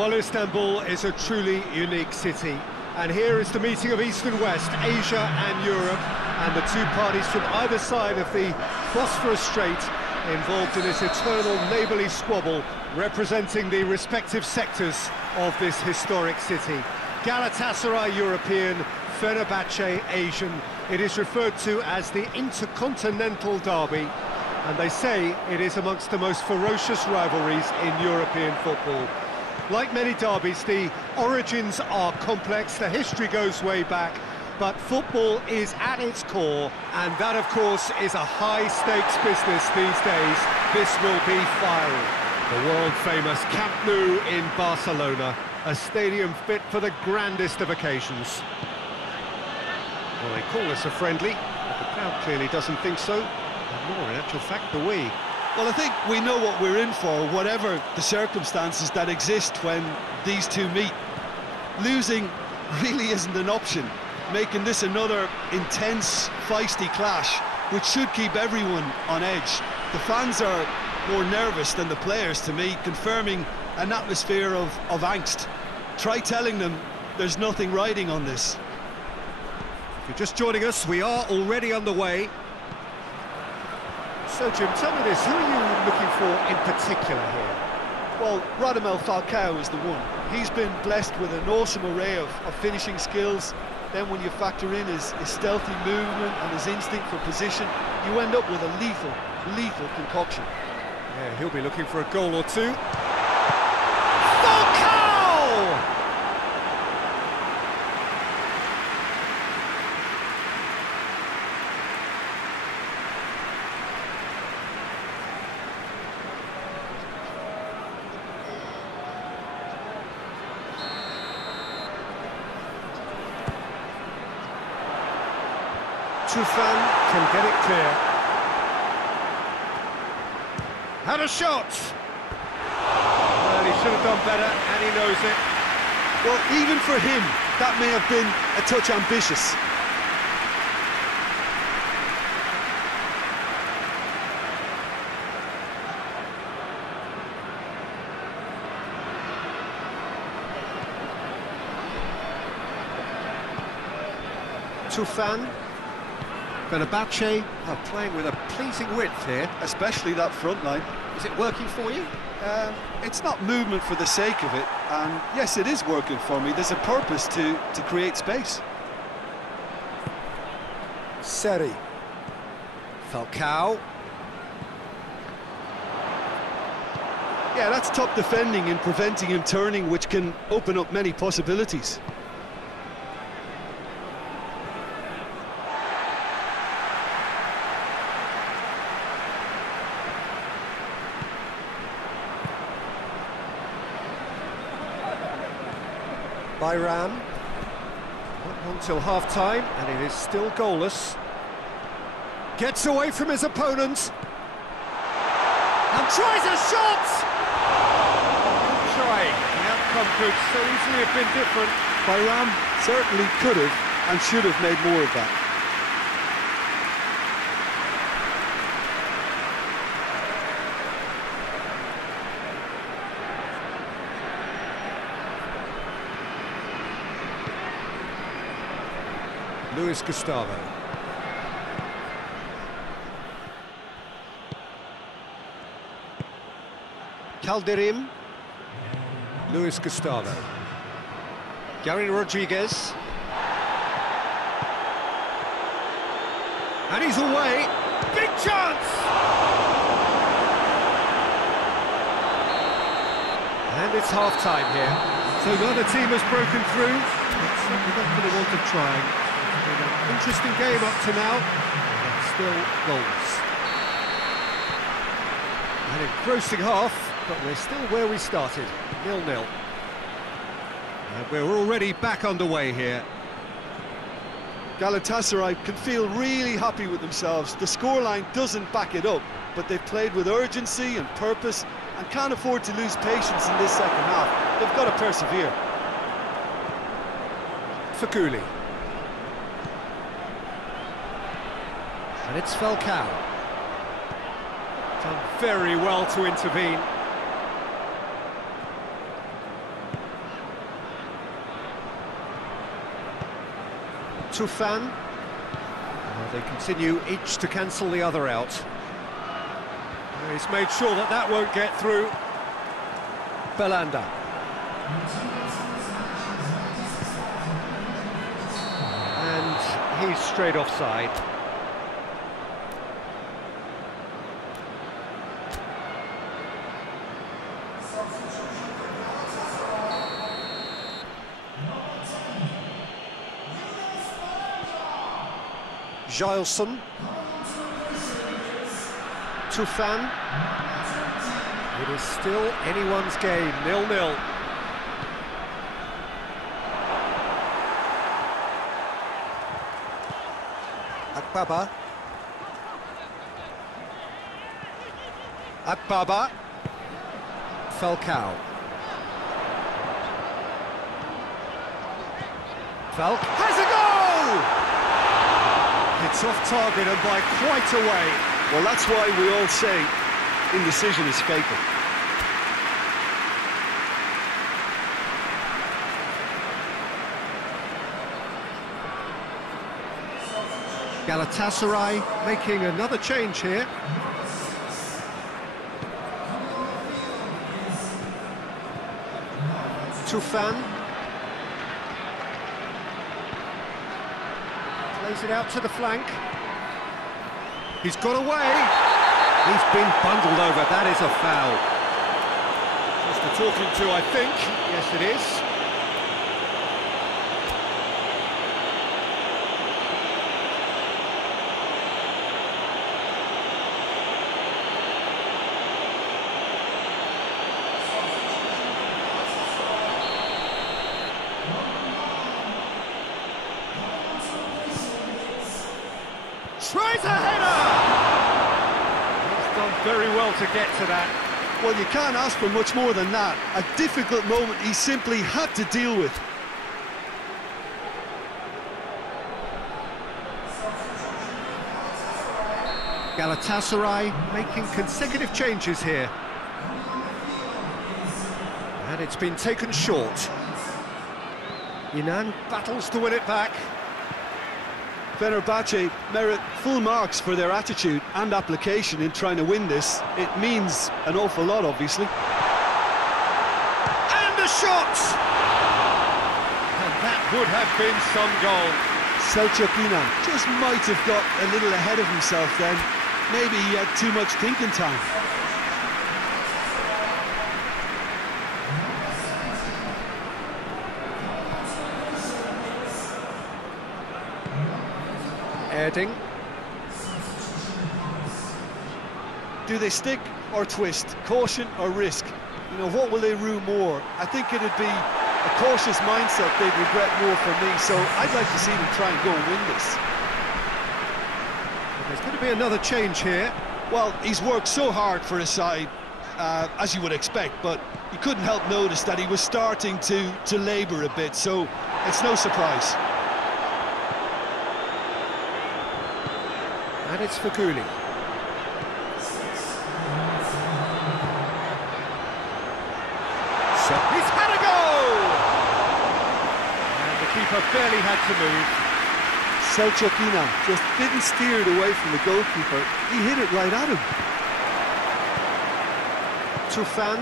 Well, Istanbul is a truly unique city, and here is the meeting of East and West, Asia and Europe, and the two parties from either side of the Bosphorus Strait involved in this eternal neighbourly squabble, representing the respective sectors of this historic city. Galatasaray European, Fenerbahçe Asian. It is referred to as the Intercontinental Derby, and they say it is amongst the most ferocious rivalries in European football. Like many derbies, the origins are complex, the history goes way back, but football is at its core, and that, of course, is a high-stakes business these days. This will be fiery. The world-famous Camp Nou in Barcelona, a stadium fit for the grandest of occasions. Well, they call this a friendly, but the crowd clearly doesn't think so, and nor, in actual fact, do we. Well, I think we know what we're in for, whatever the circumstances that exist when these two meet. Losing really isn't an option, making this another intense, feisty clash, which should keep everyone on edge. The fans are more nervous than the players, to me, confirming an atmosphere of angst. Try telling them there's nothing riding on this. If you're just joining us, we are already underway. So, Jim, tell me this, who are you looking for in particular here? Well, Radamel Falcao is the one. He's been blessed with an awesome array of finishing skills. Then when you factor in his stealthy movement and his instinct for position, you end up with a lethal concoction. Yeah, he'll be looking for a goal or two. Falcao! Tufan can get it clear. Had a shot! Well, he should have done better, and he knows it. Well, even for him, that may have been a touch ambitious. Tufan. Fenerbahçe are playing with a pleasing width here. Especially that front line. Is it working for you? It's not movement for the sake of it, and yes, it is working for me. There's a purpose to create space. Seri. Falcao. Yeah, that's top defending and preventing him turning, which can open up many possibilities. Bayram. Not until half-time, and it is still goalless. Gets away from his opponent. And tries a shot! Trying. The outcome could so easily have been different. Bayram certainly could have and should have made more of that. Luis Gustavo. Calderim. Luis Gustavo. Gary Rodriguez. And he's away. Big chance! And it's half-time here. So neither team has broken through. It's certainly not for the want of trying. An interesting game up to now, and still goals. An engrossing half, but we're still where we started, 0-0. And we're already back underway here. Galatasaray can feel really happy with themselves. The scoreline doesn't back it up, but they've played with urgency and purpose and can't afford to lose patience in this second half. They've got to persevere. Fakuli. And it's Falcao. Done very well to intervene. Tufan. They continue each to cancel the other out. He's made sure that that won't get through. Belanda. And he's straight offside. Gileson. Tufan. It is still anyone's game, 0-0. Akbaba. Akbaba. Falcao. Falc has a goal! It's off target and by quite a way. Well, that's why we all say indecision is fatal. Galatasaray making another change here. Tufan. Plays it out to the flank. He's got away. He's been bundled over. That is a foul. Just the talking to, I think. Yes, it is. Tries a header! He's done very well to get to that. Well, you can't ask for much more than that. A difficult moment he simply had to deal with. Galatasaray making consecutive changes here. And it's been taken short. Inan battles to win it back. Fenerbahçe merit full marks for their attitude and application in trying to win this. It means an awful lot, obviously. And a shot! And that would have been some goal. Selçuk just might have got a little ahead of himself then. Maybe he had too much thinking time. Erding. Do they stick or twist? Caution or risk? You know, what will they rue more? I think it'd be a cautious mindset they'd regret more for me, so I'd like to see them try and go and win this. There's going to be another change here. Well, he's worked so hard for his side, as you would expect, but you couldn't help notice that he was starting to labour a bit, so it's no surprise. And it's Feghouli. So he's had a goal! And the keeper barely had to move. Selçuk just didn't steer it away from the goalkeeper. He hit it right at him. Tufan.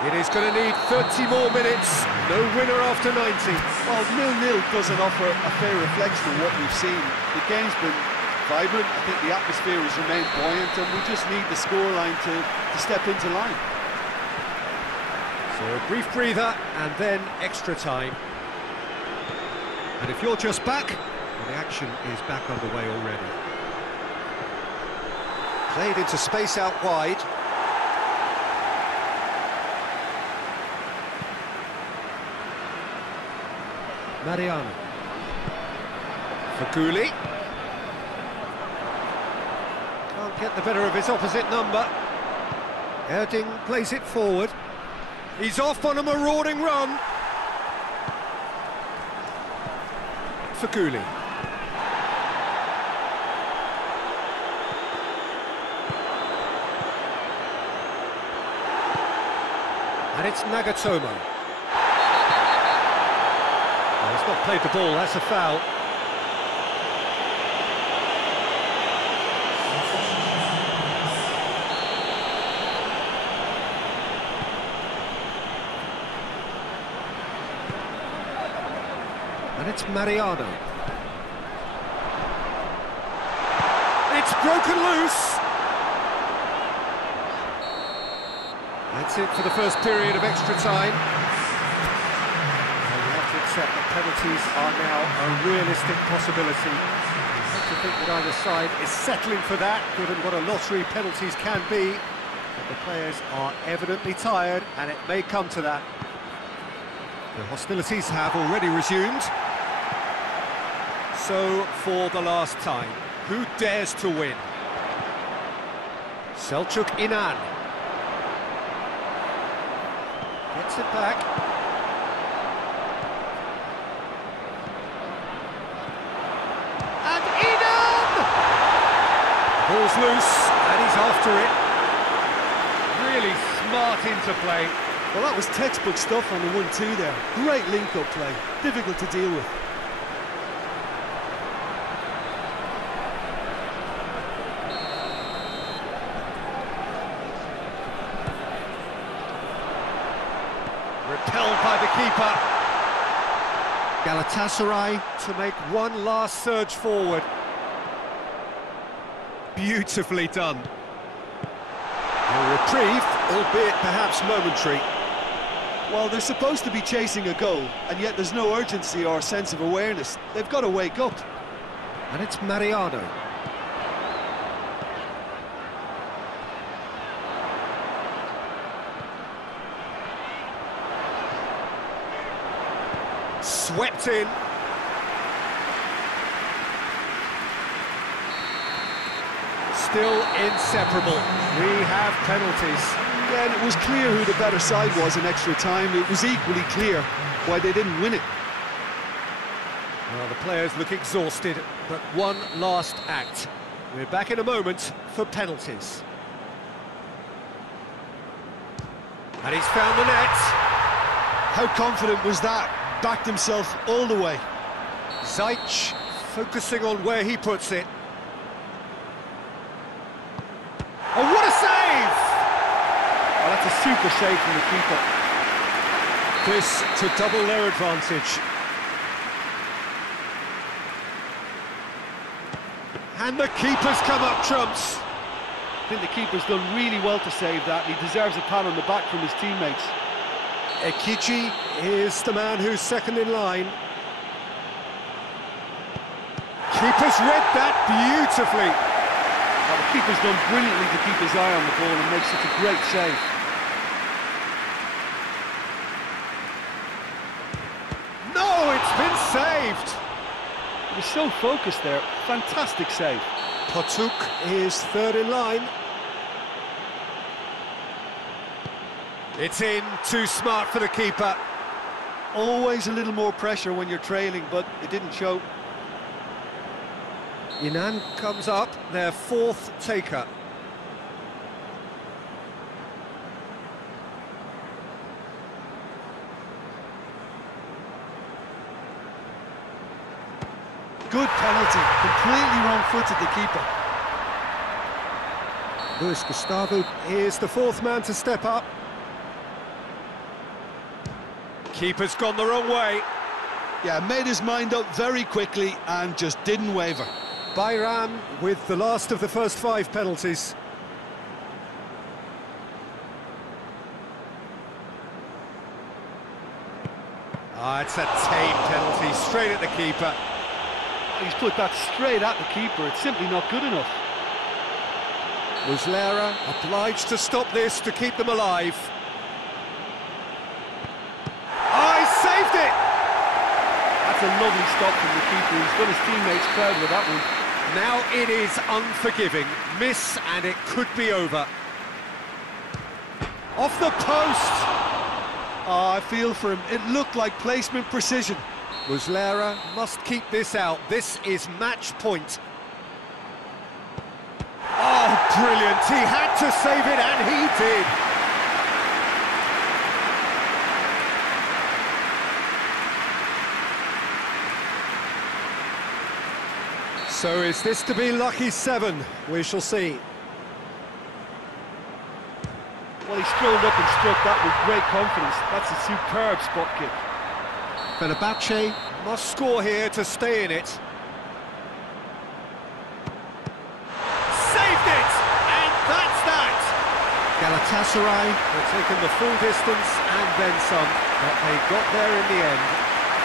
It is going to need 30 more minutes. No winner after 90. Well, 0-0 doesn't offer a fair reflection of what we've seen. The game's been vibrant. I think the atmosphere has remained buoyant, and we just need the scoreline to step into line. So a brief breather, and then extra time. And if you're just back, well, the action is back underway already. Played into space out wide. Mariano. Feghouli. Can't get the better of his opposite number. Erding plays it forward. He's off on a marauding run. Feghouli. And it's Nagatomo. not played the ball, that's a foul. And it's Mariano. It's broken loose. That's it for the first period of extra time. And we have to accept that penalties are now a realistic possibility. I have to think that either side is settling for that, given what a lottery penalties can be. But the players are evidently tired, and it may come to that. The hostilities have already resumed. So, for the last time, who dares to win? Selçuk Inan. Gets it back. And Inan! Ball's loose, and he's after it. Really smart interplay. Well, that was textbook stuff on the 1-2 there. Great link-up play, difficult to deal with. Repelled by the keeper. Galatasaray to make one last surge forward. Beautifully done. A reprieve, albeit perhaps momentary. Well, they're supposed to be chasing a goal, and yet there's no urgency or sense of awareness. They've got to wake up. And it's Mariano. Swept in. Still inseparable. We have penalties. Yeah, and it was clear who the better side was in extra time. It was equally clear why they didn't win it. Well, the players look exhausted, but one last act. We're back in a moment for penalties. And he's found the net. How confident was that? Backed himself all the way. Zajc focusing on where he puts it. Oh, what a save! Oh, that's a super save from the keeper. This to double their advantage. And the keeper's come up trumps. I think the keeper's done really well to save that. He deserves a pat on the back from his teammates. Ekici is the man who's second in line. Keeper's read that beautifully. Well, the keeper's done brilliantly to keep his eye on the ball and make such a great save. No, it's been saved. He was so focused there. Fantastic save. Potuk is third in line. It's in, too smart for the keeper. Always a little more pressure when you're trailing, but it didn't show. Inan comes up, their fourth taker. Good penalty, completely wrong-footed the keeper. Luis Gustavo is the fourth man to step up. Keeper's gone the wrong way. Yeah, made his mind up very quickly and just didn't waver. Bayram with the last of the first 5 penalties. Ah, it's a tame penalty, straight at the keeper. He's put that straight at the keeper, it's simply not good enough. M.Z.A.A. obliged to stop this to keep them alive. Oh, he saved it! That's a lovely stop from the keeper. He's done his teammates proud with that one. Now it is unforgiving. Miss and it could be over. Off the post! Oh, I feel for him. It looked like placement precision. M.Z.A.A. must keep this out. This is match point. Oh, brilliant. He had to save it, and he did. So is this to be lucky 7? We shall see. Well, he strolled up and struck that with great confidence. That's a superb spot kick. Fenerbahçe must score here to stay in it. Saved it! And that's that! Galatasaray have taken the full distance and then some, but they got there in the end.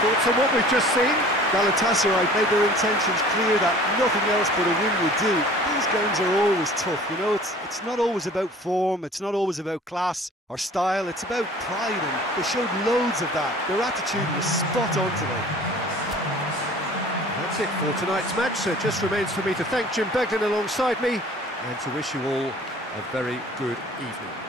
Thoughts on what we've just seen? Galatasaray made their intentions clear that nothing else but a win would do. These games are always tough, you know, it's not always about form, it's not always about class or style, it's about pride, and they showed loads of that. Their attitude was spot on today. That's it for tonight's match, so it just remains for me to thank Jim Beglin alongside me and to wish you all a very good evening.